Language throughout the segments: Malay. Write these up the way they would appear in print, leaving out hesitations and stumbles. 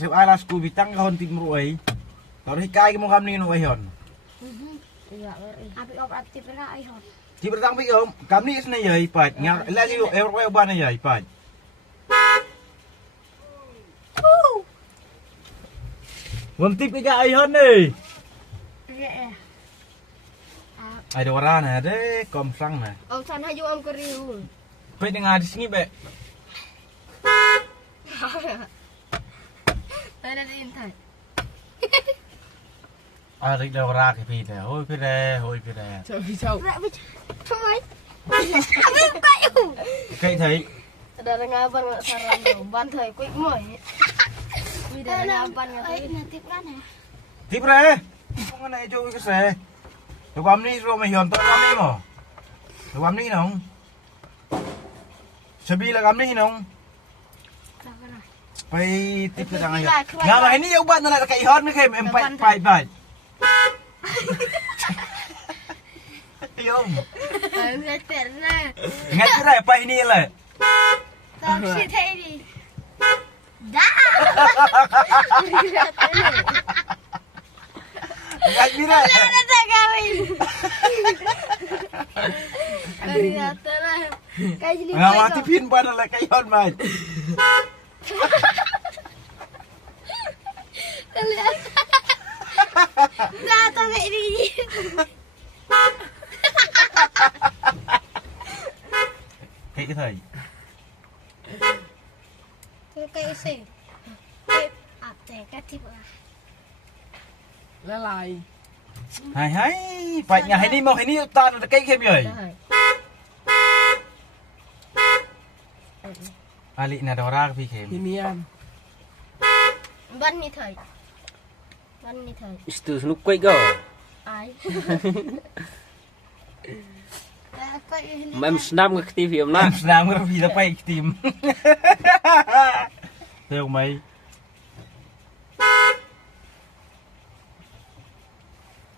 sếp ai là school bị tăng hơn tìm ruồi tao thấy cay cái mong cam ni nó vậy hòn Abi operatif na ay hon. chỉ bertang bị không cam ni này vậy phải nghe là gì em quay ban này vậy phải Vâng tiếp cái ai hơn đi ai đồ ra nè đấy com xăng nè Om san haju om keriu. phải dengar di sini be Ada di intai. à đấy đồ ra cái gì nè hôi cái đè Sao? Samai. Abi kayu. cái thấy Ada ngaban nggak saran dong. Ban thầy quick moy. Ada ngaban nggak thầy. Natip kan ya. tiếp ra không có này cho cái xe đồ cam ni rồi mày hiền tao cam ni mà đồ cam ni không sebi là cam ni không phải tiếp cái thằng này ngà mà ini ubat nak kayak hot ni kem empat Yom Nggak pernah. ngat kira apa ini lah Tapi thầy đi. Dah. ngat kira Ada tak kawin. Ternyata lah. Kayak gini. nggak mati pin pada lah kayak hot mah Ternyata. Dah tak kayak ini. kayak cái thầy Kayak isi. Kayak apa? Kayak tipe lah. Lá lại. hay hay phải nhà hay đi mau hay đi ta là cái kem rồi Ali na dora cái kem Hinian. Ban ni thầy. Ban ni thầy. Itu senuk kuat kau. Ai. Kayak ini. Mem senam ke TV om nak. làm cái gì tao phải tìm theo mày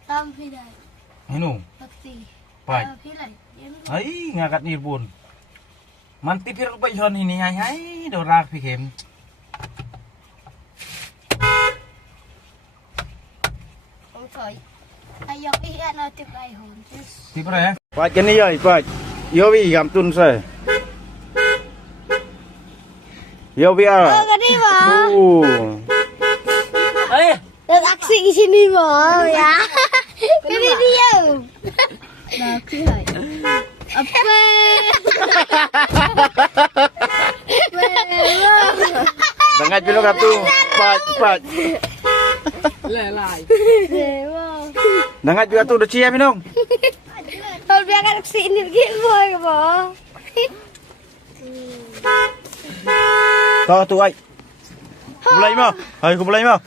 Tam pilai. Hino Bakti. phải Pilai. ấy ngakat ni buồn mantip hir pa yon ini hay hay dora cái kem Ông thầy. Ayok iyan na tip ay hon. tiếp rồi phải cái này rồi phải yo vi gam tun se yo vi à Tadi mah. Eh, Dan aksi di sini mau ya. Ini dia. Aksi hai. Apa? Dengar dulu kartu pat lá lại. Dengar juga tuh udah siap minum Kalau dia kan aksi ini boy boh. to tuh ai mulai mau hai mulai mau